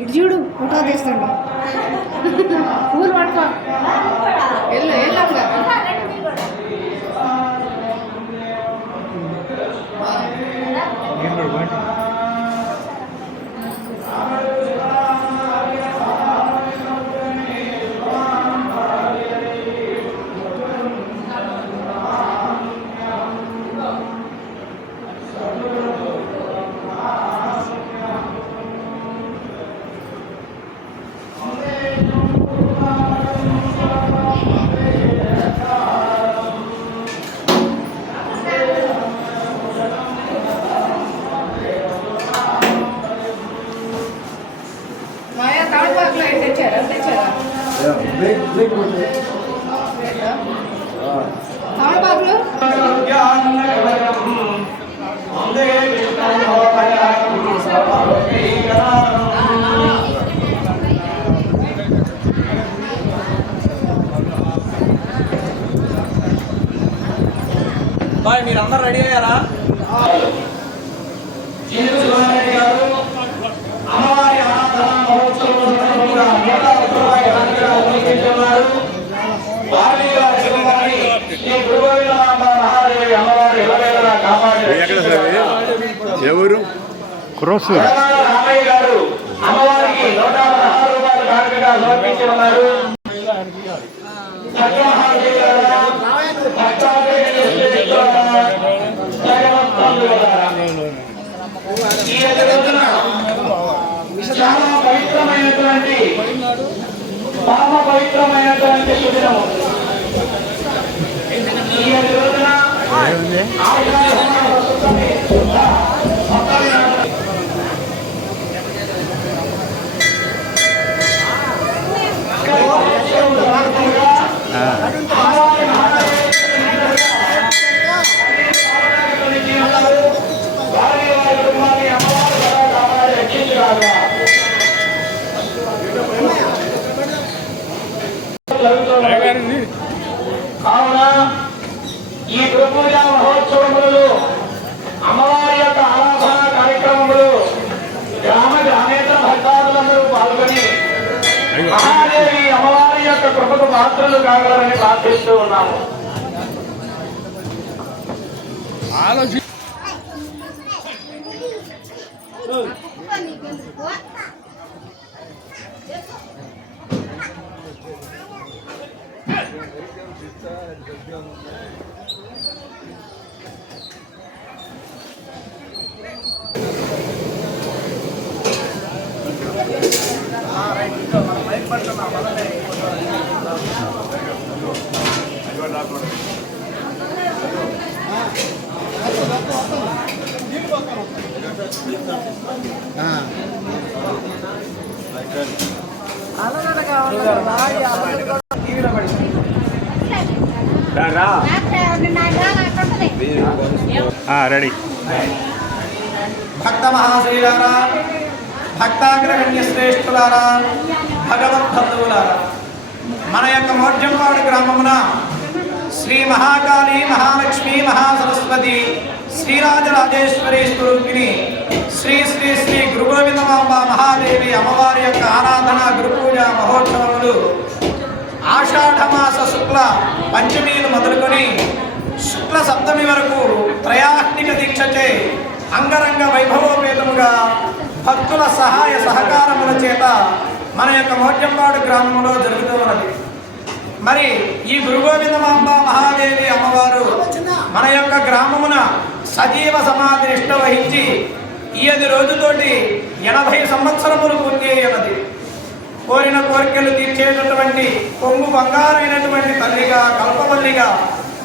ఇటు చూడు ఫోటో తీస్తాడు పూలు పట్టుకో వెళ్ళాము మీరందరూ రెడీ అయ్యారా? అమ్మవారి ఆరాధన మహోత్సవం ఎవరు క్రోస్ రామయ్య గారు అమ్మవారికి 116 రూపాయలు కానుకగా సమర్పించి ఉన్నారు. చాలా పవిత్రమైనటువంటి పరమ పవిత్రమైనటువంటి శిబిరము. ఈ రోజున ఏముంది? కావున ఈ గురుపూజ మహోత్సవములు అమ్మవారి యొక్క ఆరాధన కార్యక్రమములు గ్రామేతర భక్తాదులందరూ పాల్గొని మహాదేవి అమ్మవారి యొక్క కృపకు పాత్రలు కాగలరని ప్రార్థిస్తూ ఉన్నాము. రెడీ. భక్త మహాశైలారా, భక్తాగ్రగణ్య శ్రేష్ఠులారా, భగవద్బంధువులారా, మన యొక్క మోర్జంపాడు గ్రామమున శ్రీ మహాకాళి మహాలక్ష్మి మహాసరస్వతి శ్రీరాజరాజేశ్వరి స్వరూపిణి శ్రీ శ్రీ శ్రీ గురుగోవిందమాంబ మహాదేవి అమ్మవారి యొక్క ఆరాధన గురుపూజ మహోత్సవములు ఆషాఢమాస శుక్ల పంచమీలు మొదలుకొని శుక్ల సప్తమి వరకు త్రయాహ్నిక దీక్షచే అంగరంగ వైభవోపేతముగా భక్తుల సహాయ సహకారముల చేత మన యొక్క మోర్జంపాడు గ్రామంలో జరుగుతూ ఉన్నది. మరి ఈ గురుగోవిందమాంబ మహాదేవి అమ్మవారు మన యొక్క గ్రామమున సజీవ సమాధి నిష్ట వహించి ఈ 10 రోజుతోటి 80 సంవత్సరములు పూర్తి అయ్యినది. కోరిన కోరికలు తీర్చేటటువంటి కొంగు బంగారైనటువంటి తల్లిగా కల్పవల్లిగా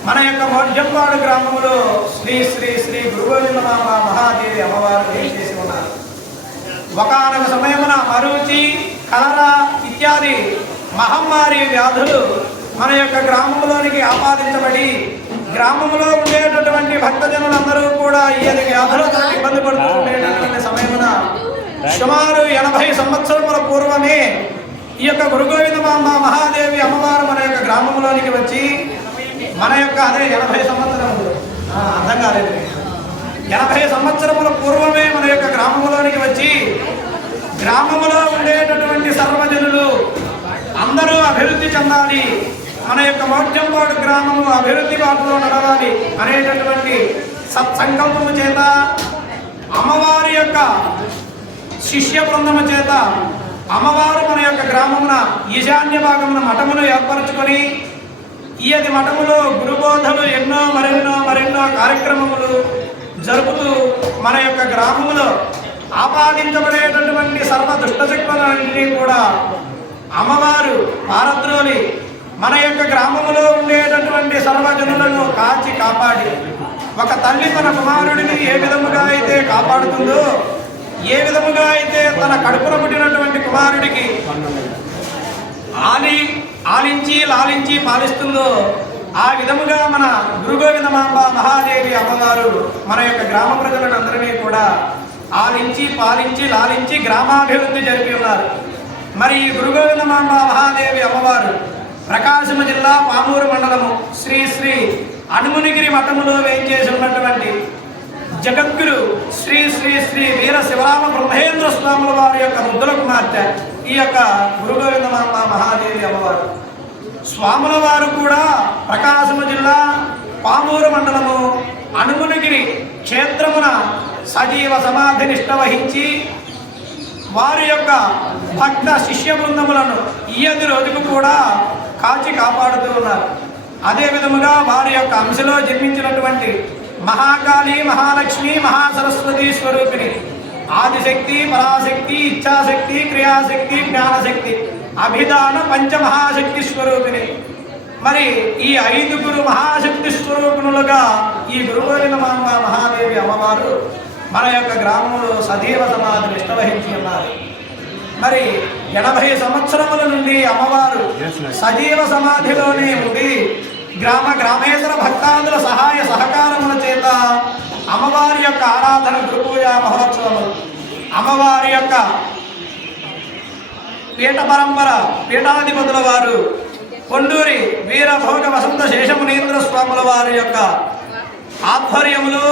మన యొక్క మోర్జంపాడు గ్రామంలో శ్రీ శ్రీ శ్రీ గురుగోవిందమాంబ మహాదేవి అమ్మవారు చేసి ఉన్నారు. ఒకనొక సమయమున మరూచి కలరా ఇత్యాది మహమ్మారి వ్యాధులు మన యొక్క గ్రామంలోనికి ఆపాదించబడి గ్రామంలో ఉండేటటువంటి భక్తజనులందరూ కూడా ఈ వ్యాధులతో ఇబ్బంది పడుతూ ఉండేటటువంటి సమయమున సుమారు 80 సంవత్సరముల పూర్వమే ఈ యొక్క గురుగోవిందమాంబ మహాదేవి అమ్మవారు మన యొక్క గ్రామంలోనికి వచ్చి మన యొక్క 80 సంవత్సరములు అర్థం కాలేదు 80 సంవత్సరముల పూర్వమే మన యొక్క గ్రామంలోనికి వచ్చి గ్రామంలో ఉండేటటువంటి సర్వజనులు అందరూ అభివృద్ధి చెందాలి, మన యొక్క మోర్జంపాడు గ్రామము అభివృద్ధి బాటలో నడవాలి అనేటటువంటి సత్సంకల్పము చేత అమ్మవారి యొక్క శిష్య బృందము చేత అమ్మవారు మన యొక్క గ్రామమున ఈశాన్య భాగమున మఠమును ఏర్పరచుకొని ఈ మఠములో గురుబోధలు ఎన్నో మరెన్నో కార్యక్రమములు జరుపుతూ మన యొక్క గ్రామములో ఆపాదించబడేటటువంటి సర్వ దుష్టశక్తులన్నింటినీ కూడా అమ్మవారు పారద్రోలి మన యొక్క గ్రామములో ఉండేటటువంటి సర్వజనులను కాచి కాపాడి ఒక తల్లి తన కుమారుడిని ఏ విధముగా అయితే కాపాడుతుందో, ఏ విధముగా అయితే తన కడుపున పుట్టినటువంటి కుమారుడికి ఆలించి లాలించి పాలిస్తుందో ఆ విధముగా మన గురుగోవిందమాంబ మహాదేవి అమ్మవారు మన యొక్క గ్రామ ప్రజలను అందరినీ కూడా ఆలించి పాలించి లాలించి గ్రామాభివృద్ధి జరిపి ఉన్నారు. మరి గురుగోవిందమాంబ మహాదేవి అమ్మవారు ప్రకాశం జిల్లా పామూరు మండలము శ్రీ శ్రీ అనుమునిగిరి మఠములో వేయించేసి ఉన్నటువంటి జగద్గురు శ్రీ శ్రీ శ్రీ వీర శివరామ బ్రహ్మేంద్ర స్వాముల వారి యొక్క ముద్దుల కుమార్తె ఈ యొక్క గురుగోవిందమాంబ మహాదేవి అమ్మవారు. స్వాముల వారు కూడా ప్రకాశం జిల్లా పామూరు మండలము అనుమునిగిరి క్షేత్రమున సజీవ సమాధి నిష్ట వహించి వారి యొక్క భక్త శిష్య బృందములను ఈ 10 రోజుకు కూడా కాచి కాపాడుతూ ఉన్నారు. అదే విధముగా వారి యొక్క అంశలో జన్మించినటువంటి మహాకాళి మహాలక్ష్మి మహాసరస్వతి స్వరూపిణి ఆదిశక్తి పరాశక్తి ఇచ్ఛాశక్తి క్రియాశక్తి జ్ఞానశక్తి అభిధాన పంచమహాశక్తి స్వరూపిణి మరి ఈ 5 మహాశక్తి స్వరూపిణులుగా ఈ గురుగోవిందమాంబ మహాదేవి అమ్మవారు మన యొక్క గ్రామంలో సజీవ సమాధి నిష్ట వహించి ఉన్నారు. మరి 80 సంవత్సరముల నుండి అమ్మవారు సజీవ సమాధిలోనే ఉండి గ్రామేతర భక్తాదుల సహాయ సహకారముల చేత అమ్మవారి యొక్క ఆరాధన గురు పూజా మహోత్సవములు, అమ్మవారి యొక్క పీఠ పరంపర పీఠాధిపతుల వారు కొండూరి వీరభోగ వసంత శేషమునీంద్ర స్వాముల వారి యొక్క ఆధ్వర్యములు,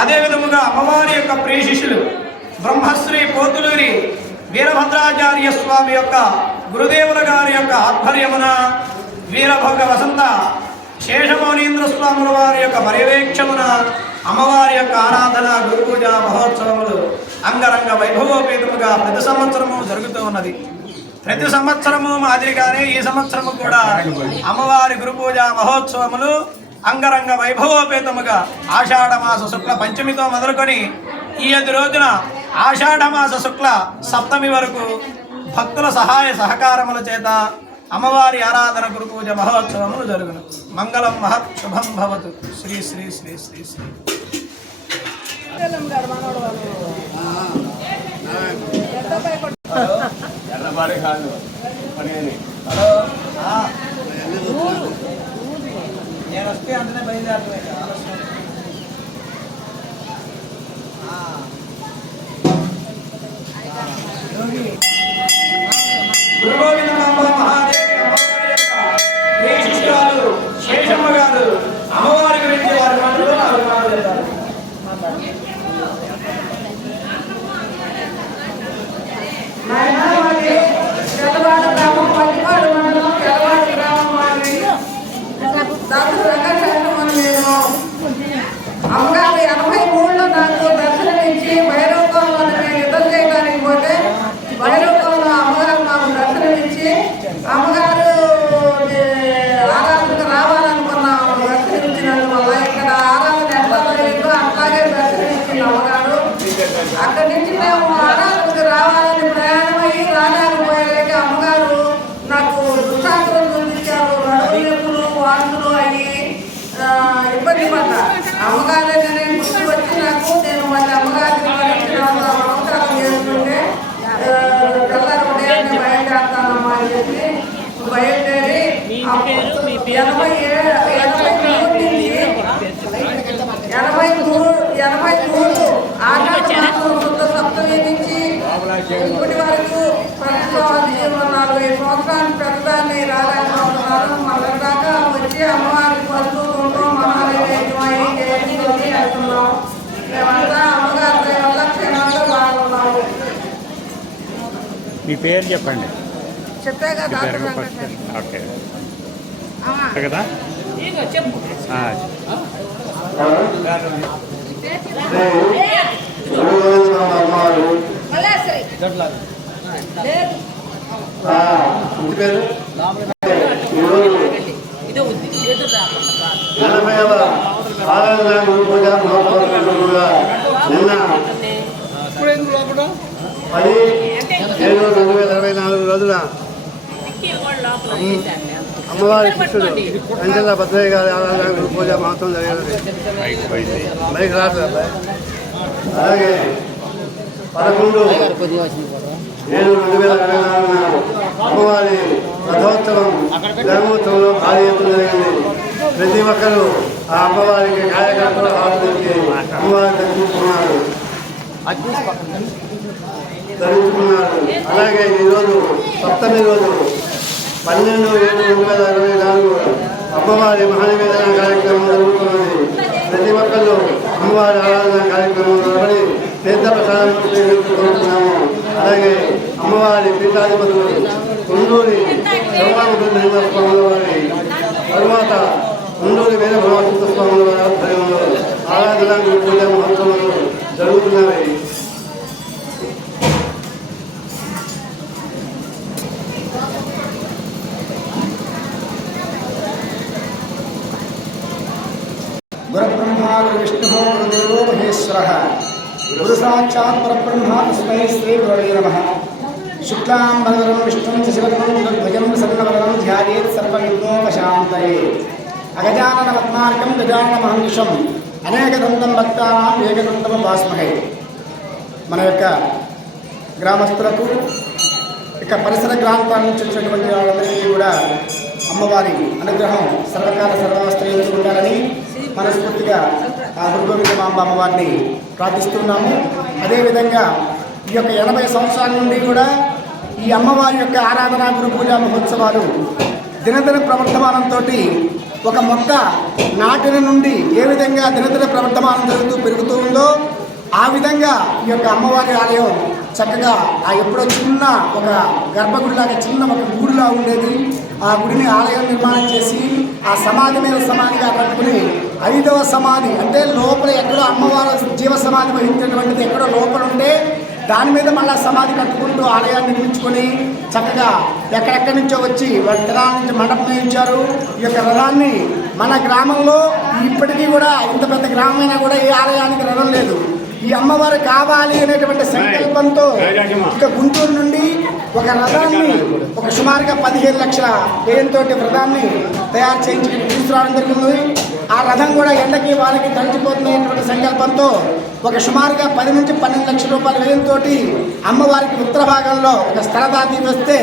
అదేవిధముగా అమ్మవారి యొక్క ప్రియ శిష్యులు బ్రహ్మశ్రీ పోతులూరి వీరభద్రాచార్య స్వామి యొక్క గురుదేవుల గారి యొక్క ఆధ్వర్యమున వీరభోగ వసంత శేషమౌనీంద్ర స్వాముల వారి యొక్క పర్యవేక్షమున అమ్మవారి యొక్క ఆరాధన గురు పూజ మహోత్సవములు అంగరంగ వైభవోపేతముగా ప్రతి సంవత్సరము జరుగుతూ ఉన్నది. ప్రతి సంవత్సరము మాదిరిగానే ఈ సంవత్సరము కూడా అమ్మవారి గురు పూజ మహోత్సవములు అంగరంగ వైభవోపేతముగా ఆషాఢమాస శుక్ల పంచమితో మొదలుకొని ఈ 5 రోజున ఆషాఢమాస శుక్ల సప్తమి వరకు భక్తుల సహాయ సహకారముల చేత అమ్మవారి ఆరాధన గురు పూజ మహోత్సవములు జరుగును. మంగళం మహత్ శుభం భవతు. శ్రీ శ్రీ శ్రీ శ్రీ శ్రీ నేను వస్తే అంటనే బయలుదేరుతున్నాయి. గురుగోవిందమాంబ మహాదేవి అమ్మవారి యొక్క ప్రియ శిష్యురాలు శేషమ్మ గారు అమ్మవారి గురించి వారి మాటలు మాట్లాడతారు. అమ్మగారు 83లో నాకు దర్శనమిచ్చి భైరవకంలో నేను యుద్ధం చేయడానికి పోతే భైరవకంలో అమ్మగారు మాకు దర్శనమిచ్చి అమ్మగారు ఆరాధనకు రావాలనుకున్నాము. దర్శనమిచ్చినందువల్ల ఇక్కడ ఆరాధన ఎట్లా జరిగిందో అట్లాగే దర్శనమిచ్చింది అమ్మగారు. అక్కడి నుంచి మేము ఆరాధనకు రావాలని ప్రయాణమయ్యి రాలేకపోయేలాగే అమ్మగారు నాకు దుష్టాంతరం చూపించారు. నడువులు వాంతులు అయ్యి ఇబ్బంది పడ్డా. అమ్మగారే నేను గుర్తు వచ్చి నాకు నేను మళ్ళీ అమ్మగారికి నమస్కారం చేసుకుంటే తెల్లారి ఉదయాన్నే బయలుదేరుతానమ్మా అని చెప్పి బయలుదేరి 83 ఆషాఢ సప్తమి నుంచి ఇప్పటి వరకు ప్రతి 45 సంవత్సరాలు పెద్దదాన్ని రాలేకపోతున్నారు. మళ్ళీ దాకా వచ్చి అమ్మవారికి వస్తుంటూ మహానైవేద్యమై చేసి వెళ్తున్నాం. మేమంతా అమ్మగారి వల్ల క్షేమంగా బాగున్నాము. మీ పేరు చెప్పండి. చెప్పే కదా ఓకే కదా చెప్పు. రోజున అమ్మవారి శిష్యుడు అంజల భద్రయ్య గారి ఆరాధన గురు పూజ మహత్వం జరిగినది. బైక్ రాదు. అలాగే 11/7/2024 అమ్మవారి రథోత్సవం గ్రామోత్సవంలో భారీ ఎత్తున జరిగింది. ప్రతి ఒక్కరూ ఆ అమ్మవారికి కార్యకర్తలు ఆరాధించి అమ్మవారిని దర్శించుకున్నారు. అలాగే ఈరోజు సప్తమి రోజు 12/7/2024 అమ్మవారి మహానివేదన కార్యక్రమం జరుగుతున్నది. ప్రతి ఒక్కరు అమ్మవారి ఆరాధన కార్యక్రమం జరగని తీర్థ ప్రసాదం కోరుతున్నాము. అలాగే అమ్మవారి పీఠాధిపతులు కొండూరి శివరామచంద్ర స్వాముల వారి తరువాత కొండూరి వీరభద్ర స్వాముల వారి ఆధ్వర్యంలో ఆరాధన పూజ మహోత్సవాలు జరుగుతున్నాయి. गुरुब्रह्मा गुरुविष्णुः गुरुदेवो महेश्वरः गुरुसाक्षात् परब्रह्म तस्मै श्री गुरवे नमः। शुक्लाम्बरधरं विष्णुं शशिवर्णं चतुर्भुजं प्रसन्नवदनं ध्यायेत् सर्वविघ्नोपशान्तये। अगजाननपद्मार्कं गजाननमहर्निशं అనేకదంతం భక్తానాం ఏకదంతం భాస్మహే. మన యొక్క గ్రామస్తులకు ఇక పరిసర ప్రాంతాల నుంచి వచ్చినటువంటి వాళ్ళందరికీ కూడా అమ్మవారి అనుగ్రహం సర్వకాల సర్వావస్థ ఉండాలని మనస్ఫూర్తిగా ఆ దుర్గోవిందమాంబ అమ్మవారిని ప్రార్థిస్తున్నాము. అదేవిధంగా ఈ యొక్క 80 సంవత్సరాల నుండి కూడా ఈ అమ్మవారి యొక్క ఆరాధన గురు పూజా మహోత్సవాలు దినదిన ప్రవర్ధమానంతో ఒక మొక్క నాటిన నుండి ఏ విధంగా దినదిన ప్రవర్ధమానం జరుగుతూ పెరుగుతూ ఉందో ఆ విధంగా ఈ యొక్క అమ్మవారి ఆలయం చక్కగా ఆ ఎప్పుడో చిన్న ఒక గర్భగుడిలాగా చిన్న ఒక గూడులా ఉండేది. ఆ గుడిని ఆలయం నిర్మాణం చేసి ఆ సమాధి మీద సమాధిగా కట్టుకుని 5వ సమాధి అంటే లోపల ఎక్కడో అమ్మవారు జీవ సమాధి వహించినటువంటిది ఎక్కడో లోపల ఉంటే దాని మీద మళ్ళీ సమాధి కట్టుకుంటూ ఆలయాన్ని నిర్మించుకొని చక్కగా ఎక్కడెక్కడి నుంచో వచ్చి వాటి రథాల నుంచి మండపం నిర్మించారు. ఈ యొక్క రథాన్ని మన గ్రామంలో ఇప్పటికీ కూడా ఇంత పెద్ద గ్రామమైనా కూడా ఈ ఆలయానికి రథం లేదు. ఈ అమ్మవారు కావాలి అనేటువంటి సంకల్పంతో ఇక గుంటూరు నుండి ఒక రథాన్ని ఒక సుమారుగా 15 లక్షల వ్యయంతో రథాన్ని తయారు చేయించి తీసుకురావడం జరిగింది. ఆ రథం కూడా ఎండకి వాళ్ళకి తడిచిపోతున్నటువంటి సంకల్పంతో ఒక సుమారుగా 10 నుంచి 12 లక్షల రూపాయల వ్యయంతో అమ్మవారికి ఉత్తర భాగంలో ఒక స్థలదాతి వస్తే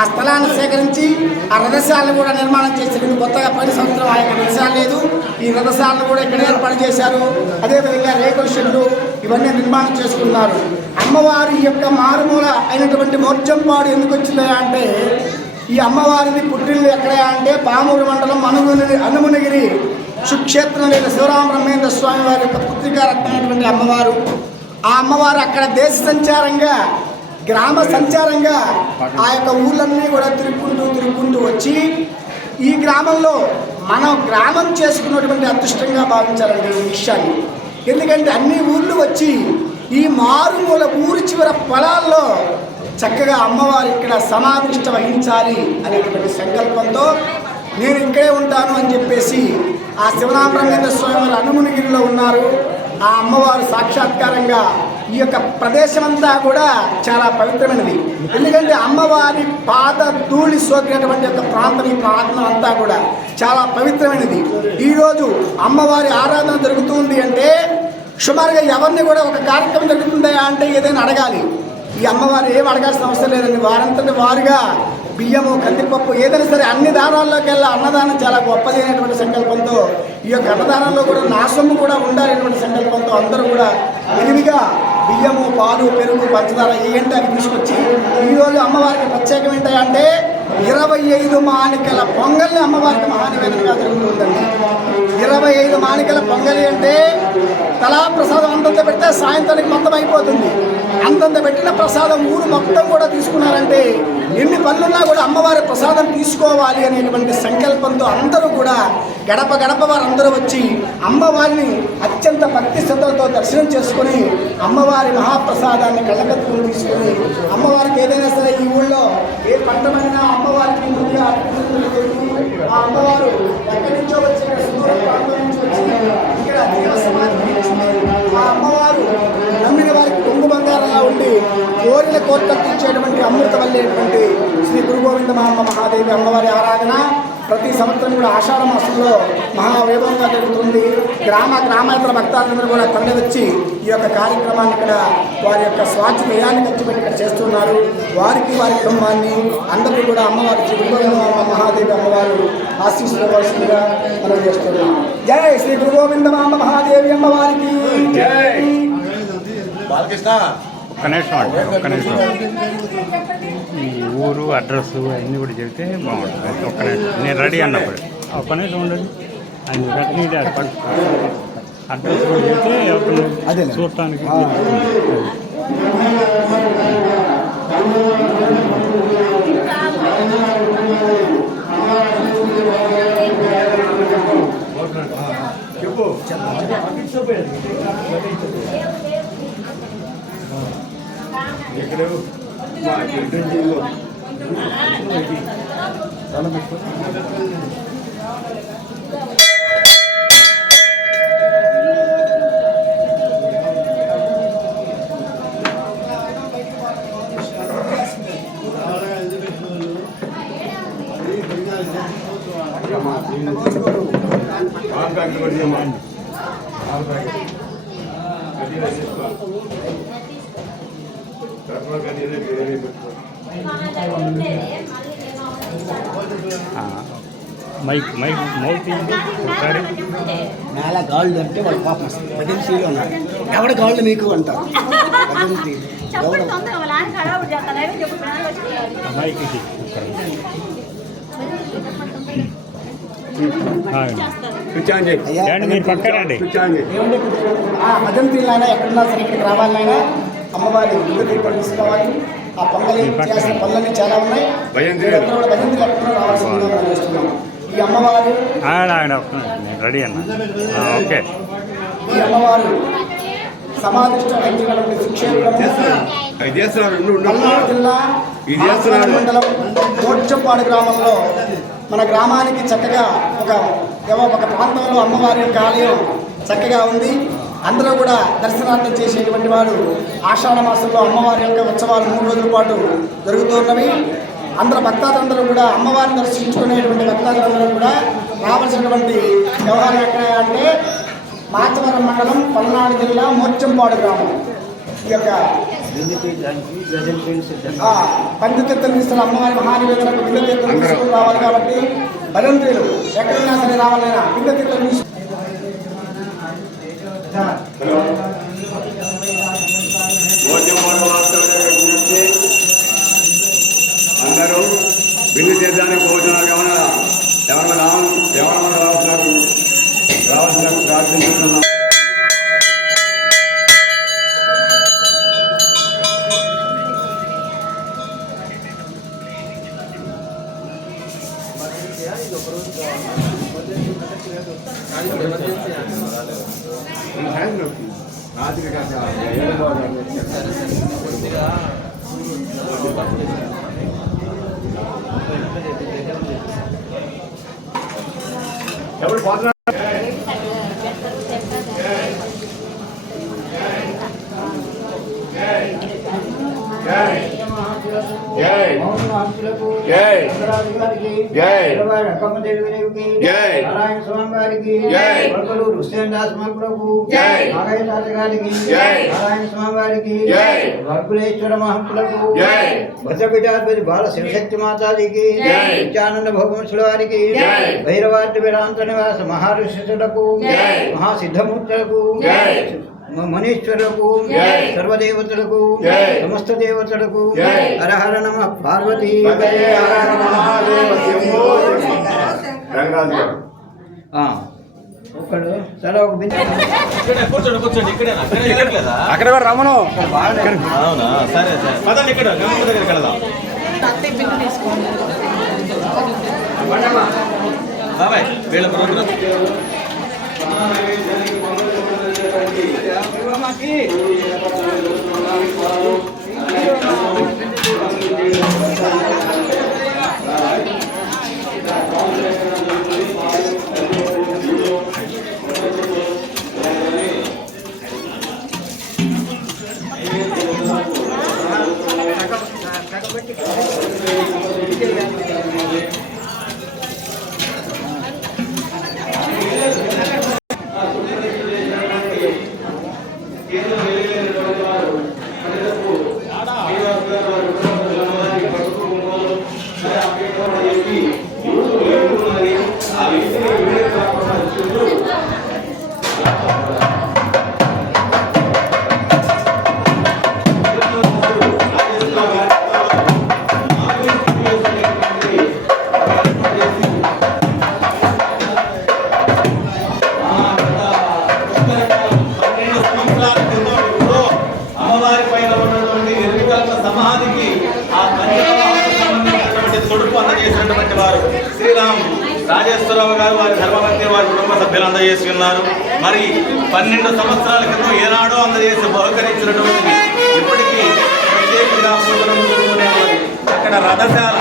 ఆ స్థలాన్ని సేకరించి ఆ రథశాలను కూడా నిర్మాణం చేసి కొత్తగా 10 సంవత్సరం ఆ యొక్క రథశాల లేదు. ఈ రథశాలను కూడా ఇక్కడ ఏర్పాటు చేశారు. అదేవిధంగా రేకుల షెడ్లు ఇవన్నీ నిర్మాణం చేసుకున్నారు. అమ్మవారి యొక్క మారుమూల అయినటువంటి మోర్చంపాడు ఎందుకు వచ్చిందా అంటే ఈ అమ్మవారిని పుట్టిల్లు ఎక్కడ అంటే పామూరు మండలం అనుమునగిరి సుక్షేత్రం లేదా శివరామ బ్రహ్మేంద్ర స్వామి వారి యొక్క పుత్రికారత్నమైనటువంటి అమ్మవారు. ఆ అమ్మవారు అక్కడ దేశ సంచారంగా గ్రామ సంచారంగా ఆ యొక్క ఊళ్ళన్నీ కూడా తిరుగుకుంటూ వచ్చి ఈ గ్రామంలో మనం గ్రామం చేసుకున్నటువంటి అదృష్టంగా భావించాలండి ఈ విషయాన్ని. ఎందుకంటే అన్ని ఊళ్ళు వచ్చి ఈ మారుమూల ఊరి చివర పొలాల్లో చక్కగా అమ్మవారు ఇక్కడ సమాధిష్ట వహించాలి అనేటువంటి సంకల్పంతో నేను ఇక్కడే ఉంటాను అని చెప్పేసి ఆ శివరామబ్రహ్మేంద్ర స్వామి వారు అనుమునిగిరిలో ఉన్నారు. ఆ అమ్మవారు సాక్షాత్కారంగా ఈ యొక్క ప్రదేశం అంతా కూడా చాలా పవిత్రమైనది. ఎందుకంటే అమ్మవారి పాద ధూళి సోకినటువంటి యొక్క ప్రాంతం ఈ ప్రాంతం అంతా కూడా చాలా పవిత్రమైనది. ఈరోజు అమ్మవారి ఆరాధన జరుగుతుంది అంటే సుమారుగా ఎవరిని కూడా ఒక కార్యక్రమం జరుగుతుందా అంటే ఏదైనా అడగాలి. ఈ అమ్మవారు ఏం అడగాల్సిన అవసరం లేదండి. వారంతటి వారుగా బియ్యము కందిపప్పు ఏదైనా సరే అన్ని దానాల్లోకి వెళ్ళి అన్నదానం చాలా గొప్పది అనేటువంటి సంకల్పంతో ఈ యొక్క అన్నదానంలో కూడా నా సొమ్ము కూడా ఉండాలనేటువంటి సంకల్పంతో అందరూ కూడా విరివిగా బియ్యము పాలు పెరుగు పంచదార ఏంటి అవి తీసుకొచ్చి ఈరోజు అమ్మవారికి ప్రత్యేకం ఏంటంటే 25 మాణికల పొంగల్ని అమ్మవారికి మహానివేదనగా జరుగుతుందండి. 25 మాణికల పొంగలి అంటే తలా ప్రసాదం అంతంత పెడితే సాయంత్రానికి మొత్తం అయిపోతుంది. అంతంత పెట్టిన ప్రసాదం ఊరు మొత్తం కూడా తీసుకున్నారంటే ఎన్ని పనులున్నా కూడా అమ్మవారి ప్రసాదం తీసుకోవాలి అనేటువంటి సంకల్పంతో అందరూ కూడా గడప గడప వారందరూ వచ్చి అమ్మవారిని అత్యంత భక్తి శ్రద్ధలతో దర్శనం చేసుకొని అమ్మవారి మహాప్రసాదాన్ని కళ్ళకత్తుకుని తీసుకొని అమ్మవారికి ఏదైనా సరే ఈ ఊళ్ళో ఏ పంటమైనా అమ్మవారికి ముందుగా ఆ అమ్మవారు ఎక్కడి నుంచో వచ్చి ఇక్కడ సుదూర ప్రాంతం నుంచి వచ్చి ఇక్కడ దేవ సమాధి ఆ అమ్మవారు నమ్మిన వారికి కొంగు బంగారంగా ఉండి కోరిన కోరికలు తీర్చేటువంటి అమృతవల్లేటువంటి శ్రీ గురు గోవిందమాంబ మహాదేవి అమ్మవారి ఆరాధన ప్రతి సంవత్సరం కూడా ఆషాఢ మాసంలో మహావైభవంగా జరుగుతుంది. గ్రామాంతర భక్తాలందరూ కూడా తరలి వచ్చి ఈ యొక్క కార్యక్రమాన్ని ఇక్కడ వారి యొక్క స్వార్థ వ్యయాన్ని ఖర్చు పెట్టి ఇక్కడ చేస్తున్నారు. వారికి వారి కుటుంబాన్ని అందరికీ కూడా అమ్మవారి శ్రీ గురు గోవిందమాంబ మహాదేవి అమ్మవారు ఆశీస్సులవలసిందిగా మనం చేస్తున్నాం. జై శ్రీ గురు గోవిందమాంబ మహాదేవి అమ్మవారికి జై. బాలకృష్ణ ఒక్క నిమిషం ఈ ఊరు అడ్రస్ అవన్నీ కూడా చెబితే బాగుంటుంది. ఒక్క నిమిషం నేను రెడీ అన్నప్పుడు ఒక్క నిమిషం ఉండండి. అది కట్టిన అడ్రస్ కూడా చెబితే ఎవరికైనా చూడటానికి ఎక్కడ మైక్ మైక్ మౌత్ తీయండి ఒకసారి. నేల గాళ్ళు అంటే వాళ్ళు పాపం భజనశీలు ఉన్నారు. ఎవడ గాళ్ళు మీకు అంటారు. భజనశీలు ఎవరు మైక్ ఇది మీరు పక్కనండి. భజనశీలైనా ఎక్కడున్నా సరే ఇక్కడికి రావాలైనా అమ్మవారి ఇల్లు దీపాలు తీసుకోవాలి. ఆ పొంగలి చేసిన పనులన్నీ చాలా ఉన్నాయి. భజనశీలు ఎక్కడో రావాల్సిందిగా మనం చూస్తున్నాం. ఈ అమ్మవారు రెడీ అన్న. ఓకే. ఈ అమ్మవారు సమాధిష్ట వహించినటువంటి సుక్షేత్రము పల్నాడు జిల్లా మండలం మోడ్చంపాడు గ్రామంలో మన గ్రామానికి చక్కగా ఒక ప్రాంతంలో అమ్మవారి యొక్క ఆలయం చక్కగా ఉంది. అందరూ కూడా దర్శనార్థం చేసేటువంటి వారు ఆషాఢ మాసంలో అమ్మవారి యొక్క ఉత్సవాలు 3 రోజుల పాటు జరుగుతున్నవి. అందరూ భక్తాదులందరూ కూడా అమ్మవారిని దర్శించుకునేటువంటి భక్తాదులందరూ కూడా రావాల్సినటువంటి వ్యవహారం ఎక్కడ అంటే మాచవరం మండలం పల్నాడు జిల్లా మోడ్చంపాడు గ్రామం. ఈ యొక్క పంచతీర్థం తీసుకున్న అమ్మవారి మహానివేదనకు బిందతీర్థం తీసుకుని రావాలి కాబట్టి భజంత్రులు ఎక్కడైనా సరే రావాలైనా బిందతీర్థం తీసుకు అందరూ బిల్లు తీర్థానికి పోతున్నారు. ఎవరైనా రావాల్సిన ప్రార్థించుతున్నాం. ఎవరు పోతున్నారు? వర్గులేశ్వర మహాత్ములకు భద్రపీఠాధిపతి బాల శివశక్తి మాతాజీకి నిత్యానంద భోగవంశుల వారికి భైరవార్తి వేదాంత నివాస మహారుషులకు మహాసిద్ధమూర్తులకు మునీశ్వరులకు సర్వదేవతలకు సమస్త దేవతలకు హర హర నమ పార్వతీ. ఒకడు సరే ఒక కూర్చోండి ఇక్కడేనా అక్కడ కూడా రమను అవునా సరే సరే పదండి ఇక్కడ గమనం దగ్గరికి వెళ్దాం. బాబాయ్ వీళ్ళ ప్రోగ్రాం రాజేశ్వరరావు గారు వారి ధర్మపత్ని వారి కుటుంబ సభ్యులు అందజేస్తున్నారు. మరి 12 సంవత్సరాల క్రితం ఏనాడో అందజేసి బహుకరించినటువంటి ఇప్పటికీ ప్రత్యేకంగా పూజలు జరుగుతున్నది. అక్కడ రథశాల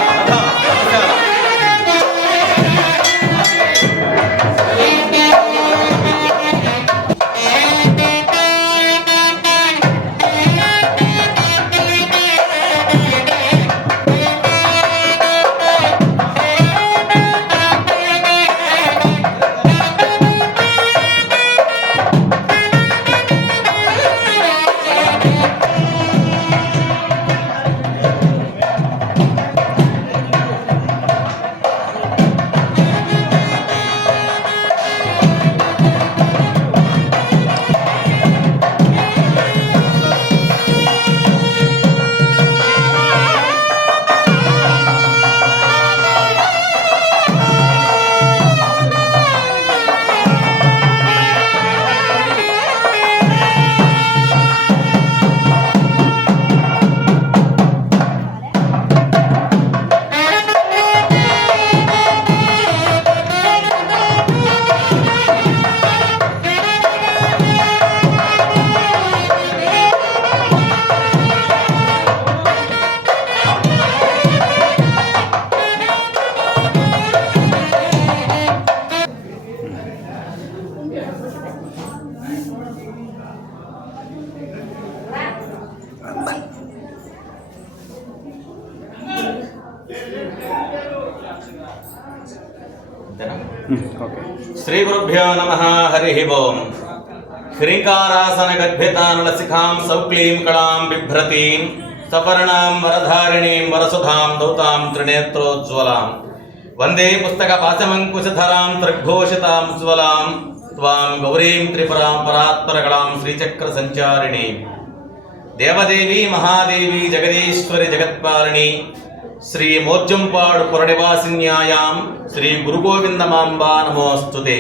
ఓకే. శ్రీ గురుభ్యో నమః. హరి ఓం. హ్రీంకారాసన గర్భితానలశిఖాం సౌక్లీం కళాం బిభ్రతీం సపర్ణాం వరధారిణీం వరసుధాం దౌతాం త్రినేత్రోజ్వలాం వందే పుస్తక పాశమంకుశధరాం త్రిఘోషితాం జ్వలాం త్వాం గౌరీం త్రిపురాం పరాత్పరకళాం శ్రీచక్ర సంచారిణీం దేవదేవి మహాదేవి జగదీశ్వరి జగత్పాలిని శ్రీ మోర్జంపాడు పురనివాసిన్యాయాం శ్రీ గురుగోవిందమాంబా నమోస్తుతే.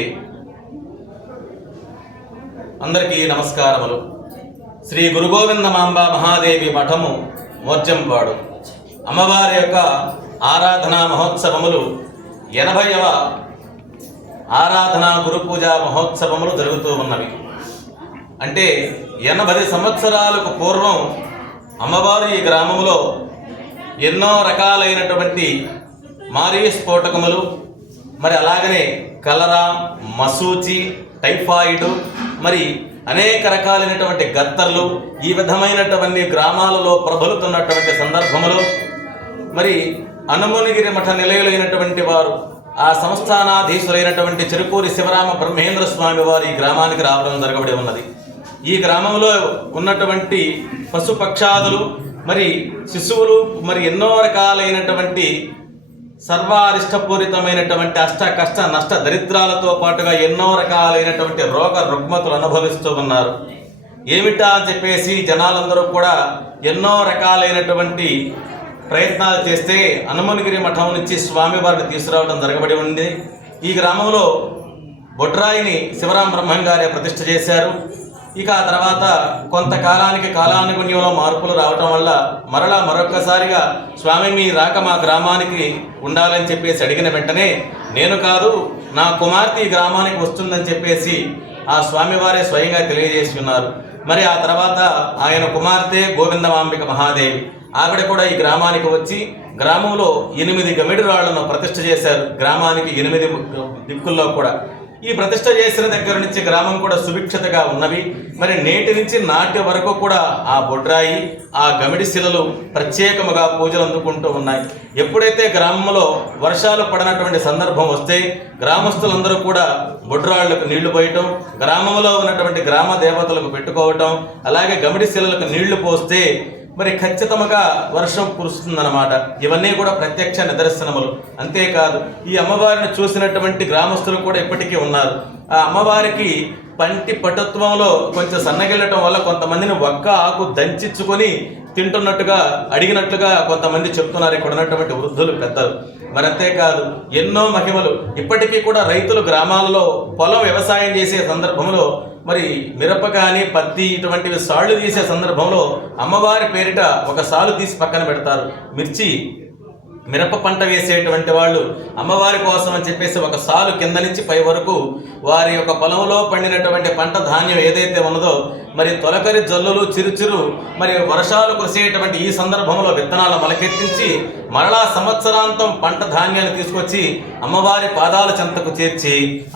అందరికీ నమస్కారములు. శ్రీ గురుగోవిందమాంబా మహాదేవి మఠము మోర్జంపాడు అమ్మవారి యొక్క ఆరాధనా మహోత్సవములు 80వ ఆరాధనా గురు పూజా మహోత్సవములు జరుగుతూ ఉన్నవి. అంటే 80 సంవత్సరాలకు పూర్వం అమ్మవారు ఈ గ్రామంలో ఎన్నో రకాలైనటువంటి మారీ స్ఫోటకములు, మరి అలాగనే కలరా, మసూచి, టైఫాయిడ్, మరి అనేక రకాలైనటువంటి గత్తర్లు, ఈ విధమైనటువంటి గ్రామాలలో ప్రబలుతున్నటువంటి సందర్భములో మరి అనుమునిగిరి మఠ నిలయులైనటువంటి వారు, ఆ సంస్థానాధీశులైనటువంటి చెరుకూరి శివరామ బ్రహ్మేంద్ర స్వామి వారు ఈ గ్రామానికి రావడం జరగబడి ఉన్నది. ఈ గ్రామంలో ఉన్నటువంటి పశుపక్షాదులు, మరి శిశువులు, మరి ఎన్నో రకాలైనటువంటి సర్వారిష్టపూరితమైనటువంటి అష్ట కష్ట నష్ట దరిద్రాలతో పాటుగా ఎన్నో రకాలైనటువంటి రోగ రుగ్మతులు అనుభవిస్తూ ఉన్నారు. ఏమిటా అని చెప్పేసి జనాలందరూ కూడా ఎన్నో రకాలైనటువంటి ప్రయత్నాలు చేస్తే హనుమన్గిరి మఠం నుంచి స్వామివారిని తీసుకురావడం జరగబడి ఉంది. ఈ గ్రామంలో బొడ్రాయిని శివరామ బ్రహ్మం గారే ప్రతిష్ఠ చేశారు. ఇక ఆ తర్వాత కొంతకాలానికి కాలానుగుణ్యంలో మార్పులు రావటం వల్ల మరొక్కసారిగా స్వామి మీ రాక మా గ్రామానికి ఉండాలని చెప్పేసి అడిగిన వెంటనే నేను కాదు, నా కుమార్తె ఈ గ్రామానికి వస్తుందని చెప్పేసి ఆ స్వామివారే స్వయంగా తెలియజేసి ఉన్నారు. మరి ఆ తర్వాత ఆయన కుమార్తె గోవిందమాంబిక మహాదేవి ఆవిడ కూడా ఈ గ్రామానికి వచ్చి గ్రామంలో 8 గమిడి రాళ్లను ప్రతిష్ఠ చేశారు. గ్రామానికి 8 దిక్కుల్లో కూడా ఈ ప్రతిష్ఠ చేసిన దగ్గర నుంచి గ్రామం కూడా సుభిక్షతగా ఉన్నవి. మరి నేటి నుంచి నాటి వరకు కూడా ఆ బొడ్రాయి, ఆ గమిడి శిలలు ప్రత్యేకముగా పూజలు అందుకుంటూ ఉన్నాయి. ఎప్పుడైతే గ్రామంలో వర్షాలు పడినటువంటి సందర్భం వస్తే గ్రామస్తులందరూ కూడా బొడ్రాళ్లకు నీళ్లు పోయటం, గ్రామంలో ఉన్నటువంటి గ్రామ దేవతలకు పెట్టుకోవటం, అలాగే గమిడి శిలలకు నీళ్లు పోస్తే మరి ఖచ్చితంగా వర్షం కురుస్తుందన్నమాట. ఇవన్నీ కూడా ప్రత్యక్ష నిదర్శనములు. అంతేకాదు ఈ అమ్మవారిని చూసినటువంటి గ్రామస్తులు కూడా ఇప్పటికీ ఉన్నారు. ఆ అమ్మవారికి పంటి పటుత్వంలో కొంచెం సన్నగిల్లటం వల్ల కొంతమందిని ఒక్క ఆకు దంచుకొని తింటున్నట్టుగా అడిగినట్లుగా కొంతమంది చెప్తున్నారు ఇక్కడ ఉన్నటువంటి వృద్ధులు, పెద్దలు. మరి అంతేకాదు ఎన్నో మహిమలు. ఇప్పటికీ కూడా రైతులు గ్రామాలలో పొలం వ్యవసాయం చేసే సందర్భంలో మరి మిరప కానీ పత్తి ఇటువంటివి సాళ్లు తీసే సందర్భంలో అమ్మవారి పేరిట ఒక సాలు తీసి పక్కన పెడతారు. మిరప పంట వేసేటువంటి వాళ్ళు అమ్మవారి కోసం అని చెప్పేసి ఒక సాలు కింద నుంచి పై వరకు వారి యొక్క పొలంలో పండినటువంటి పంట ధాన్యం ఏదైతే ఉన్నదో మరి తొలకరి జల్లులు చిరుచిరు మరి వర్షాలు కురిసేటువంటి ఈ సందర్భంలో విత్తనాలు మొలకెత్తించి మరలా సంవత్సరాంతం పంట ధాన్యాన్ని తీసుకొచ్చి అమ్మవారి పాదాల చెంతకు చేర్చి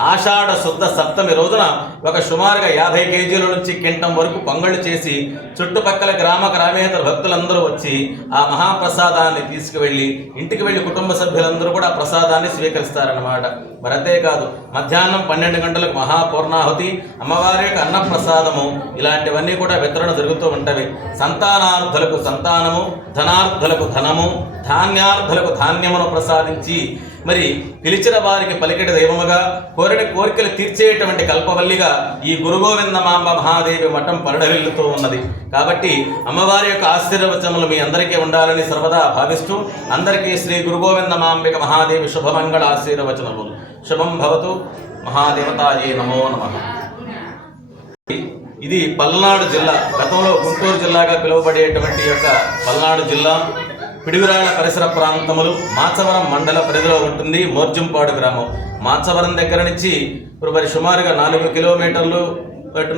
ఆషాఢ శుద్ధ సప్తమి రోజున ఒక సుమారుగా 50 కేజీల నుంచి కింటం వరకు పొంగళ్ళు చేసి చుట్టుపక్కల గ్రామేతర భక్తులందరూ వచ్చి ఆ మహాప్రసాదాన్ని తీసుకువెళ్ళి ఇంటికి వెళ్ళి కుటుంబ సభ్యులందరూ కూడా ప్రసాదాన్ని స్వీకరిస్తారన్నమాట. మరి అంతేకాదు మధ్యాహ్నం 12 గంటలకు మహాపూర్ణాహుతి, అమ్మవారి యొక్క అన్నప్రసాదము, ఇలాంటివన్నీ కూడా వితరణ జరుగుతూ ఉంటవి. సంతానార్థులకు సంతానము, ధనార్థులకు ధనము, ధాన్యార్థులకు ధాన్యమును ప్రసాదించి మరి పిలిచిన వారికి పలికిట దైవముగా, కోరిన కోరికలు తీర్చేటువంటి కల్పవల్లిగా ఈ గురుగోవిందమాంబ మహాదేవి మఠం పరిడవిల్లుతూ ఉన్నది. కాబట్టి అమ్మవారి యొక్క ఆశీర్వచనములు మీ అందరికీ ఉండాలని సర్వదా భావిస్తూ అందరికీ శ్రీ గురుగోవిందమాంబిక మహాదేవి శుభమంగళ ఆశీర్వచనములు. శుభం భవతు. మహాదేవతాయే నమో నమః. ఇది పల్నాడు జిల్లా, గతంలో గుంటూరు జిల్లాగా పిలువబడేటువంటి యొక్క పల్నాడు జిల్లా పిడివిరాళ్ల పరిసర ప్రాంతములు మాచవరం మండల పరిధిలో ఉంటుంది. మోర్జంపాడు గ్రామం మాచవరం దగ్గర నుంచి మరి సుమారుగా 4 కిలోమీటర్లు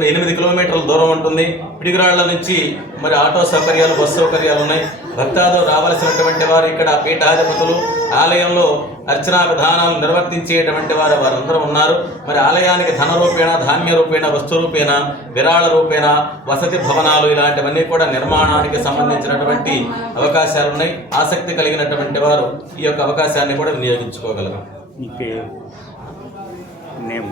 8 కిలోమీటర్ల దూరం ఉంటుంది. పిడివిరాళ్ల నుంచి మరి ఆటో సౌకర్యాలు, బస్సు సౌకర్యాలు ఉన్నాయి. భక్తాదులు రావాల్సినటువంటి వారు ఇక్కడ పీఠాధిపతులు, ఆలయంలో అర్చనా విధానాలు నిర్వర్తించేటువంటి వారందరూ ఉన్నారు. మరి ఆలయానికి ధన రూపేణ, ధాన్య రూపేణ, వస్తు రూపేణ, విరాళ రూపేణ, వసతి భవనాలు ఇలాంటివన్నీ కూడా నిర్మాణానికి సంబంధించినటువంటి అవకాశాలు ఉన్నాయి. ఆసక్తి కలిగినటువంటి వారు ఈ యొక్క అవకాశాన్ని కూడా వినియోగించుకోగలరు. నేమ్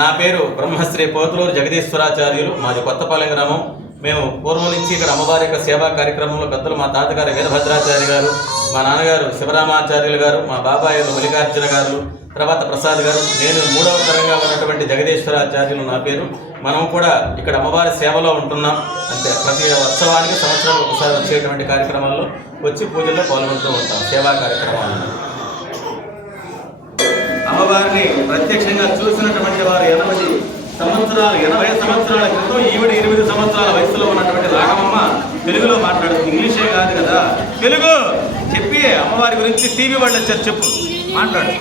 నా పేరు బ్రహ్మశ్రీ పోతులూరు జగదీశ్వరాచార్యులు. మాది కొత్తపాలెం గ్రామం. మేము పూర్వం నుంచి ఇక్కడ అమ్మవారి యొక్క సేవా కార్యక్రమంలో పెద్దలు మా తాతగారు వీరభద్రాచార్య గారు, మా నాన్నగారు శివరామాచార్యులు గారు, మా బాబాయిలు మల్లికార్జున గారు, తర్వాత ప్రసాద్ గారు, నేను 3వ తరంగా ఉన్నటువంటి జగదీశ్వరాచార్యులు నా పేరు. మనం కూడా ఇక్కడ అమ్మవారి సేవలో ఉంటున్నాం. అంటే ప్రతి ఉత్సవానికి సంవత్సరం ఒకసారి వచ్చేటువంటి కార్యక్రమాల్లో వచ్చి పూజల్లో పాల్గొంటూ ఉంటాం. సేవా కార్యక్రమాలను అమ్మవారిని ప్రత్యక్షంగా చూసినటువంటి వారు 80 సంవత్సరాల క్రితం ఈవిడ 8 సంవత్సరాల వయసులో ఉన్నటువంటి రాగమమ్మ తెలుగులో మాట్లాడుతుంది. ఇంగ్లీషే కాదు కదా, తెలుగు చెప్పి అమ్మవారి గురించి టీవీ వాళ్ళు వచ్చారు, చెప్పు మాట్లాడు.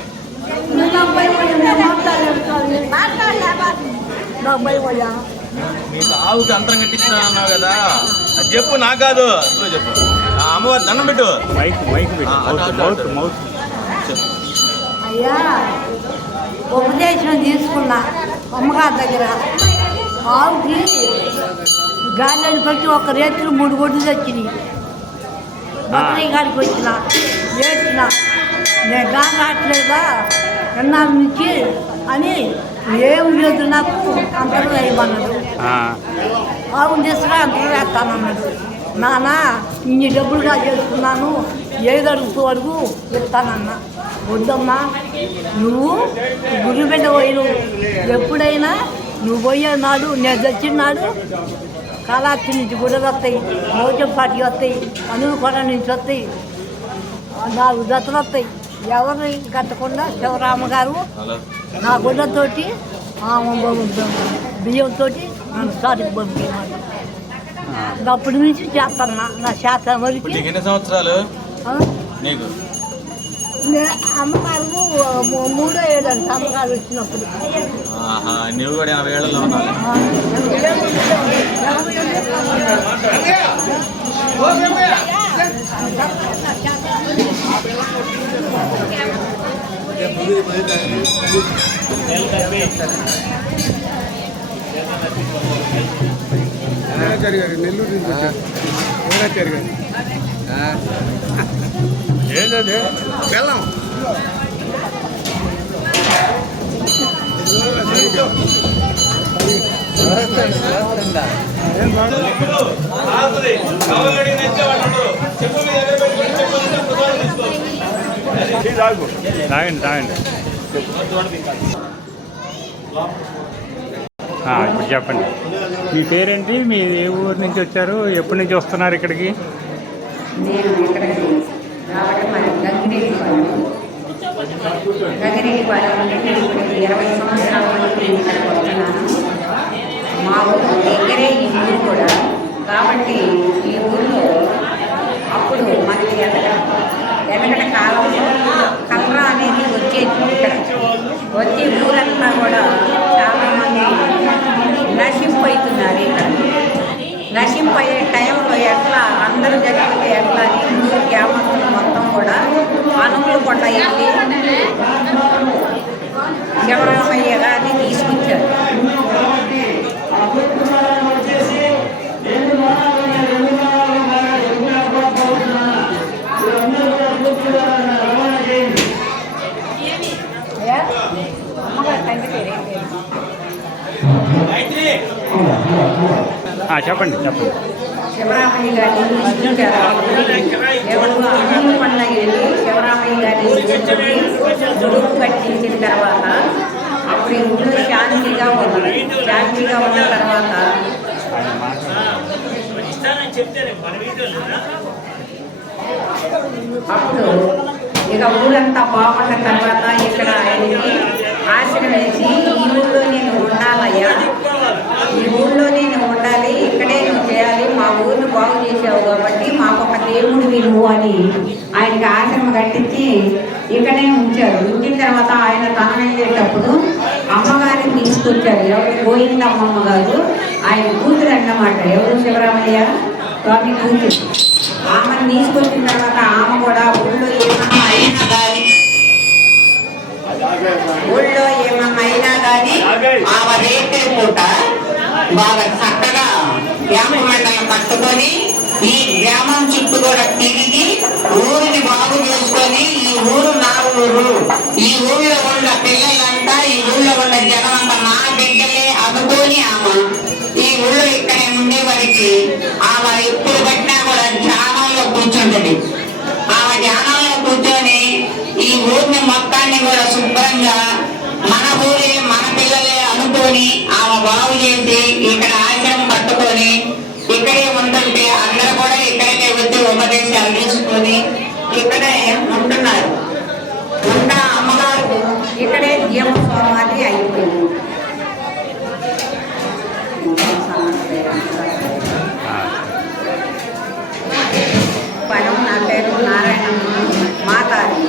నీకు ఆవుకి అంతరం కట్టించిన అన్నావు కదా, అది చెప్పు. నాకు కాదు, అందులో చెప్పు. అమ్మవారి దండం పెట్టు. చెప్పు. అయ్యా, ఉపదేశం తీసుకున్నా అమ్మగారి దగ్గర. ఆవుకి గాలిని పెట్టి ఒక రేతులు 3 గొడ్లు తెచ్చినాయి. బక్రీ గారికి వచ్చిన ఏడ్చిన, నేను గాలి రావట్లేదా ఎన్నాళ్ళ నుంచి అని, ఏం లేదు నాకు అంతరం వేయమన్నాడు. ఆవుని తీసుకురా అంతరం వేస్తానన్నాడు. నాన్న ఇన్ని డబ్బులుగా చేసుకున్నాను, ఏది అడుగుతూ అడుగు చెప్తానన్నా. వద్దమ్మా, నువ్వు గురి బిడ్డ పోయిను, ఎప్పుడైనా నువ్వు పోయే నాడు, నేను తెచ్చిన నాడు కాళాస్తి నుంచి గుడ్డలు వస్తాయి, మోచంపాటి వస్తాయి, అనుకొండ నుంచి వస్తాయి, 4 జతలు వస్తాయి. ఎవరిని కట్టకుండా శివరామ గారు నా గుడ్డతోటి బియ్యంతో నన్ను సాటికి పంపినాడు. అప్పటి నుంచి చేస్తాను నా శాతం వరకు. ఎన్ని సంవత్సరాలు నీకు? అమ్మగారు 3వ ఏడు అంట అమ్మగారు వచ్చినప్పుడు. నువ్వు కూడా 80 ఏళ్ళలో ఉన్నావు. నెల్లూరు నుంచి వచ్చారు గారు. ఏదది వెళ్ళాం. తాగండి. ఇప్పుడు చెప్పండి, మీ పేరేంటి, మీ ఏ ఊరు నుంచి వచ్చారు, ఎప్పటి నుంచి వస్తున్నారు ఇక్కడికి? నేను ఇక్కడికి రావడం మరి గంగిరెడ్డిపాలెం నుండి 20 సంవత్సరాల నుండి ఇక్కడికి వస్తున్నాను. మా ఊరు దగ్గరే ఈ ఊరు కూడా, కాబట్టి ఈ ఊరిలో అప్పుడు మనకి వెనకటి కాలంలో కలరా అనేది వచ్చేది. ఇక్కడ వచ్చి ఊరంతా కూడా చాలామంది నశింపోతున్నారు. ఇక్కడ నశింపోయే టైంలో ఎట్లా అందరూ జరిగితే ఎట్లా అని ఊరు గ్రామస్తులు మొత్తం కూడా అనుములు కొండ వెళ్ళి శివరామయ్య గారిని తీసుకొచ్చారు. చెప్పండి. శివరామయ్య గారిని తీసుకొచ్చారు. ఎవరు అనుములు కొండ వెళ్ళి శివరామయ్య గారిని ముడుపు కట్టించిన తర్వాత అప్పుడు ఈ ఊళ్ళో శాంతిగా ఉంది. శాంతిగా ఉన్న తర్వాత అప్పుడు ఇక ఊరంతా బాగున్న తర్వాత ఇక్కడ ఆయనకి ఆశ్రమం వేసి, ఈ ఊళ్ళో నేను ఉండాలయ్యా, ఈ ఊళ్ళో నేను ఉండాలి, ఇక్కడే నువ్వు చేయాలి, మా ఊరిని బాగు చేసావు కాబట్టి మాకు ఒక దేవుడు నువ్వు అని ఆయనకి ఆశ్రమం కట్టించి ఇక్కడే ఉంచారు. ఉంచిన తర్వాత ఆయన తన వెళ్ళేటప్పుడు అమ్మగారిని తీసుకొచ్చారు. ఎవరు? గోవిందమ్మమ్మ గారు, ఆయన కూతురు అన్నమాట. ఎవరు? శివరామయ్య స్వామి కూతురు. ఆమెను తీసుకొచ్చిన తర్వాత ఆమె కూడా ఊళ్ళో ఏమన్నా అయినా కానీ ఆమె రేపే పూట బాగా చక్కగా గ్రామ మండలం పట్టుకొని ఈ గ్రామం చుట్టూ కూడా తిరిగి ఊరిని బాగు చేసుకొని, ఈ ఊరు నా ఊరు. ఈ ఊళ్ళో ఉన్న పిల్లలంతా, ఈ ఊళ్ళో ఉన్న జనం అంతా నా బిడ్డలే అనుకోని ఆమె ఈ ఊళ్ళో ఇక్కడే ఉండేవారికి ఆమె ఎప్పుడు పట్టినా కూడా ధ్యానంలో కూర్చుంటది. ఆమె ధ్యానంలో కూర్చొని ఈ ఊరిని మొత్తాన్ని కూడా శుభ్రంగా మన ఊరే మన పిల్లలే అనుకొని ఆమె బాగు చేసి ఇక్కడ ఆశ్రమం పట్టుకొని ఇక్కడే ఉంటుంటే అందరూ కూడా ఇక్కడికే వచ్చి ఉపదేశాలు తీసుకొని ఇక్కడే ఉంటున్నారు. ఉన్న అమ్మగారు ఇక్కడే జీవస్వామి అయిపోయింది. నా పేరు నారాయణ మాతారి.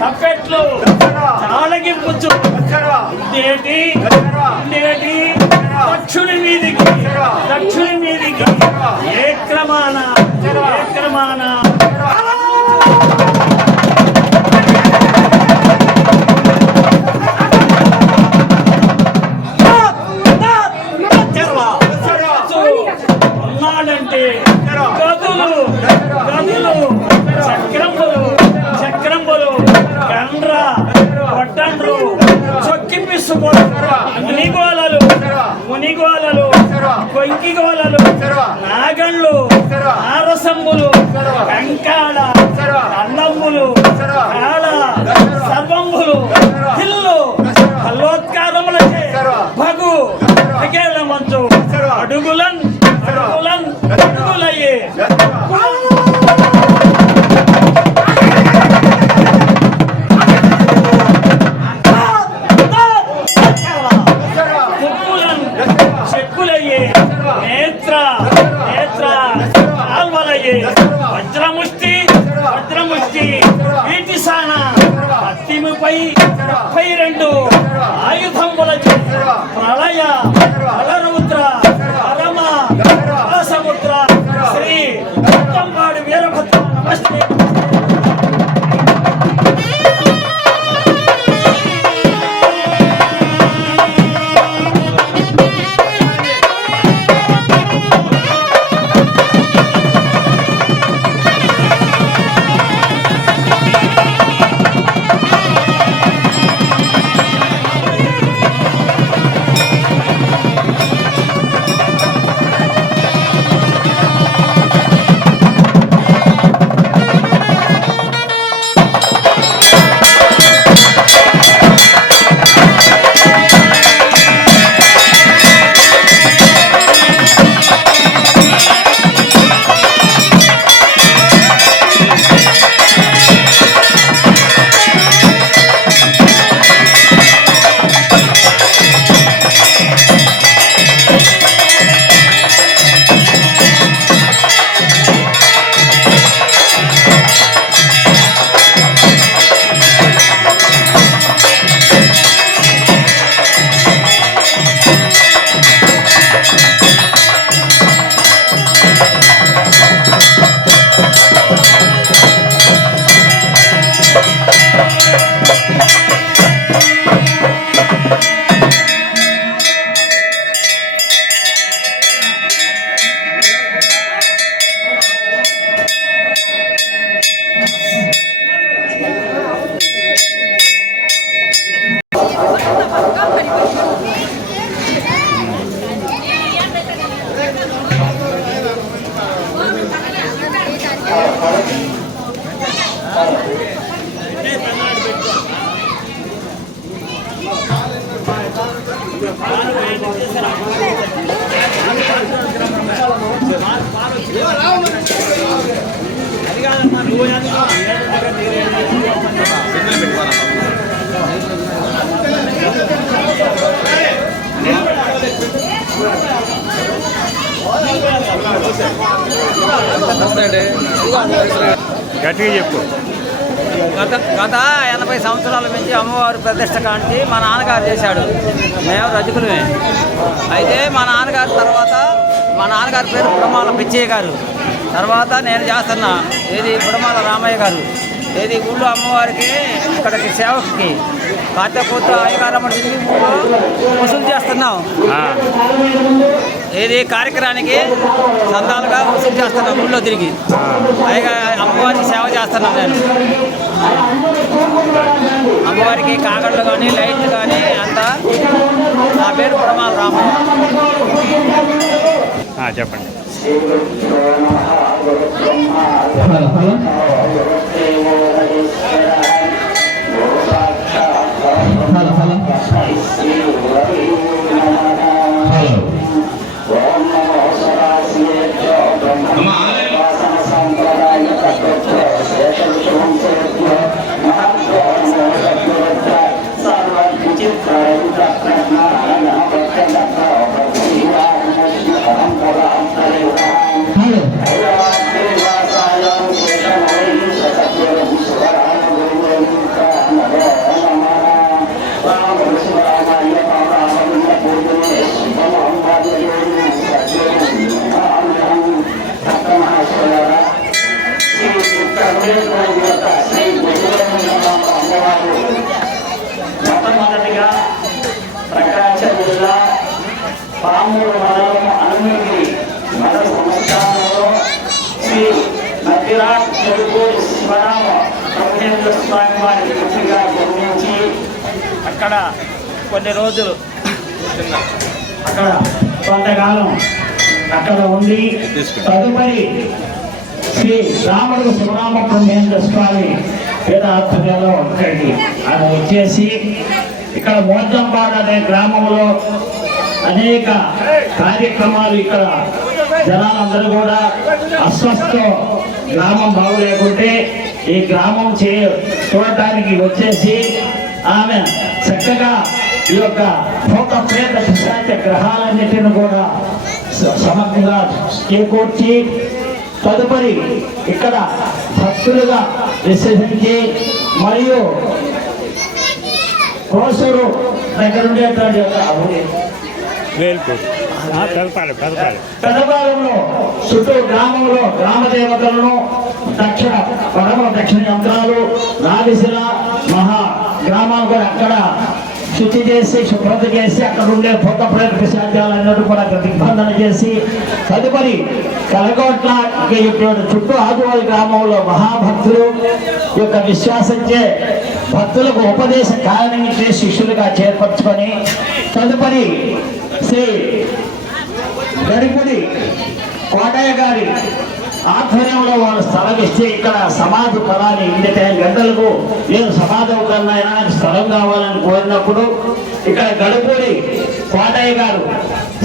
తప్పెట్లు తాళగింపుచ్చు దక్షుని మీదికి ఏ క్రమాన మహాడంటే గదులు గదులు చక్రంబులు చక్రంబులు గండ్ర వడ్డండ్రు చొక్కి పిసుకోలు మునిగోలలు మునిగోలలు కొంకిగోలలు నాగళ్ళు నారసమ్ములు కంకాళ అన్నమ్ములు కాళ సర్వంబులు హిల్లు కల్లోత్కారములచే భగు అగేల మంచు అడుగులన్ అడుగులన్ అడుగులయ్యే చెక్కులయ్యే నేత్ర నేత్ర ఆల్వలయ్యే వజ్రముష్టి వజ్రముష్టి వీటి సాన పత్తిముపై 32 ఆయుధములచే ప్రళయ బలరుద్ర పరమ సముద్ర శ్రీ మొత్తంపాడు వీరభద్ర నమస్తే. గట్టిగా చెప్పు. గత 80 సంవత్సరాల నుంచి అమ్మవారి ప్రతిష్ట కాంచి మా నాన్నగారు చేశాడు. మేము రజకులమే. అయితే మా నాన్నగారి తర్వాత మా నాన్నగారి పేరు బుడమాల పిచ్చయ్య గారు. తర్వాత నేను చేస్తున్నా ఏది బుడమాల రామయ్య గారు. ఏది ఊళ్ళో అమ్మవారికి ఇక్కడికి సేవకి పాత్రకూత అయ్యగారమ్మ ఊళ్ళో వసూలు చేస్తున్నాం. ఏది కార్యక్రమానికి సందాలుగా వసూలు చేస్తున్నాం. ఊళ్ళో తిరిగి అయ్యగా అమ్మవారికి సేవ చేస్తున్నాను నేను. అమ్మవారికి కాగళ్ళు కానీ లైట్లు కానీ అంతా. నా పేరు బుడమాల రామయ్య. చెప్పండి. Hello. అక్కడ కొన్ని రోజులు అక్కడ కొంతకాలం అక్కడ ఉండి తదుపరి శ్రీ రాముడు శివరామ బ్రహ్మేంద్ర స్వామి వేదాత్మలో ఇక్కడికి ఆయన వచ్చేసి ఇక్కడ మోజంపాడు అనే గ్రామంలో అనేక కార్యక్రమాలు ఇక్కడ జనాలందరూ కూడా అస్వస్థ గ్రామం బాగులేకుంటే ఈ గ్రామం చూడటానికి వచ్చేసి ఆమె చక్కగా ఈ యొక్క భూత ప్రేత పిశాచ గ్రహాలన్నిటిని కూడా సమగ్రంగా చేకూర్చి తదుపరి ఇక్కడ భక్తులుగా విశ్వసించి మరియు కోసూరు దగ్గర ఉండేటువంటి పెదపాలెంలో చుట్టూ గ్రామంలో గ్రామ దేవతలను దక్షిణ యంత్రాలు నాదిశిల మహా గ్రామాలు కూడా అక్కడ శుద్ధి చేసి శుభ్రత చేసి అక్కడ ఉండే భూత ప్రేత పిశాచాలన్నిటి కూడా దిగ్బంధన చేసి తదుపరి కలగోట్ల చుట్టూ ఆదివారి గ్రామంలో మహాభక్తులు యొక్క విశ్వాసంచే భక్తులకు ఉపదేశ కారణించే శిష్యులుగా చేర్పరచుకొని తదుపరి శ్రీ గడిపుడి కోటయ్య గారి ఆధ్వర్యంలో వాళ్ళు స్థలం ఇస్తే ఇక్కడ సమాధి ఫలాన్ని 8 గంటలకు నేను సమాధి కన్నా స్థలం కావాలని కోరినప్పుడు ఇక్కడ గడుపుడి కోటయ్య గారు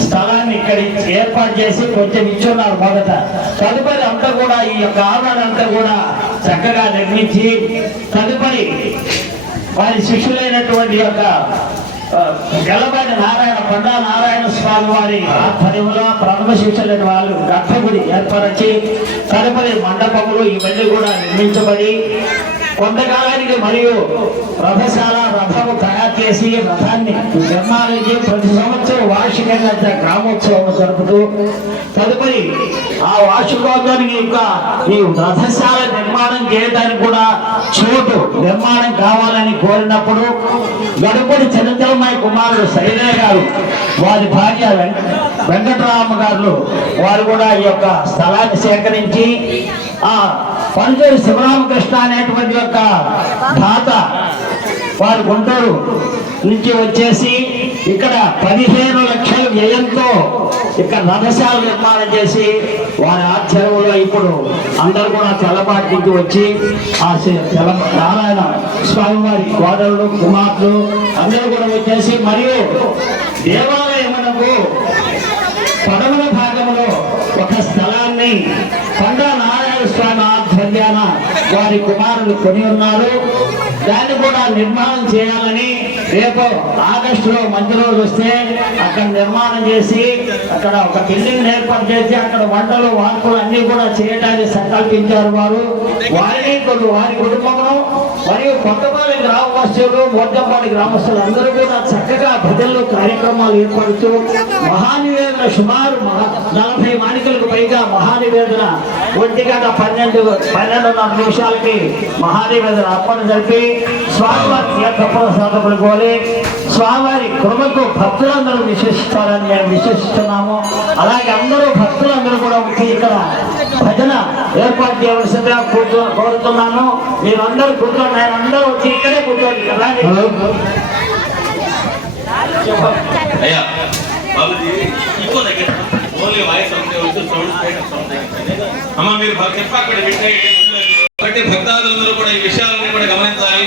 స్థలాన్ని ఇక్కడ ఏర్పాటు చేసి కొంచెం ఇచ్చున్నారు మొదట. తదుపరి అంతా కూడా ఈ యొక్క ఆవరణ అంతా కూడా చక్కగా నిర్మించి తదుపరి వారి శిష్యులైనటువంటి యొక్క గెలబడి నారాయణ కొండా నారాయణ స్వామి వారి ఆధ్వర్యంలో ప్రథమ శిక్షులైన వాళ్ళు గర్భగుడి ఏర్పరిచి తదుపరి మండపములు ఇవన్నీ కూడా నిర్మించబడి కొంతకాలానికి మరియు రథశాల రథము తయారు చేసి రథాన్ని నిర్మాణించి ప్రతి సంవత్సరం వార్షికంగా గ్రామోత్సవం జరుపుతూ తదుపరి ఆ వార్షికోత్సవానికి ఈ రథశాల నిర్మాణం చేయడానికి కూడా చోటు నిర్మాణం కావాలని కోరినప్పుడు గడుపుడి చంద్రమాయి కుమారుడు సైనయ్య గారు వారి భార్య వెంకటరామ గారు వారు కూడా ఈ యొక్క స్థలాన్ని సేకరించి ఆ పంజూరు శివరామకృష్ణ అనేటువంటి యొక్క తాత వారు గుంటూరు నుంచి వచ్చేసి ఇక్కడ 15 లక్షల వ్యయంతో ఇక్కడ రథశాల నిర్మాణం చేసి వారి ఆధ్వర్యంలో ఇప్పుడు అందరూ కూడా తెల్లబాటికి వచ్చి ఆ నారాయణ స్వామి వారి కోడళ్ళు కుమార్తెలు అందరూ కూడా వచ్చేసి మరియు దేవాలయమునకు పడమల భాగంలో ఒక స్థలాన్ని కొండా నారాయణ స్వామి ఆధ్వర్యాన వారి కుమారులు కొని ఉన్నారు. దాన్ని కూడా నిర్మాణం చేయాలని రేపు ఆగస్టులో మంచి రోజు వస్తే అక్కడ నిర్మాణం చేసి అక్కడ ఒక బిల్డింగ్ ఏర్పాటు చేసి అక్కడ వంటలు వార్పులు అన్ని కూడా చేయడానికి సంకల్పించారు వారు. వారిని వారి కుటుంబమును మరియు కొత్తపాలి గ్రామవాసులు మోర్జంపాలి గ్రామస్తులు అందరూ కూడా చక్కగా భజనలు కార్యక్రమాలు ఏర్పడుతూ మహానివేదన సుమారు 40 మానికలకు పైగా మహానివేదన 12:30 నిమిషాలకి మహానివేదన అర్పణ జరిపి స్వామివారి తీర్థప్రసాదములు కోరి స్వామివారి కృపకు భక్తులందరూ విశ్వసిస్తారని మేము విశ్వసిస్తున్నాము. అలాగే అందరూ భక్తులందరూ కూడా వచ్చి ఇక్కడ భజన ఏర్పాటు చేయవలసిందిగా కోరుతున్నాను. మీరందరూ కూర్చోండి, నేను అందరూ వచ్చి ఇక్కడే కూర్చోండి కదా. అయ్యా బాబుజీ ఇంకో దగ్గర ఓన్లీ వాయిస్ అమ్మ మీరు చెప్పాలి కాబట్టి భక్తాదులందరూ కూడా ఈ విషయాలన్నీ కూడా గమనించాలి.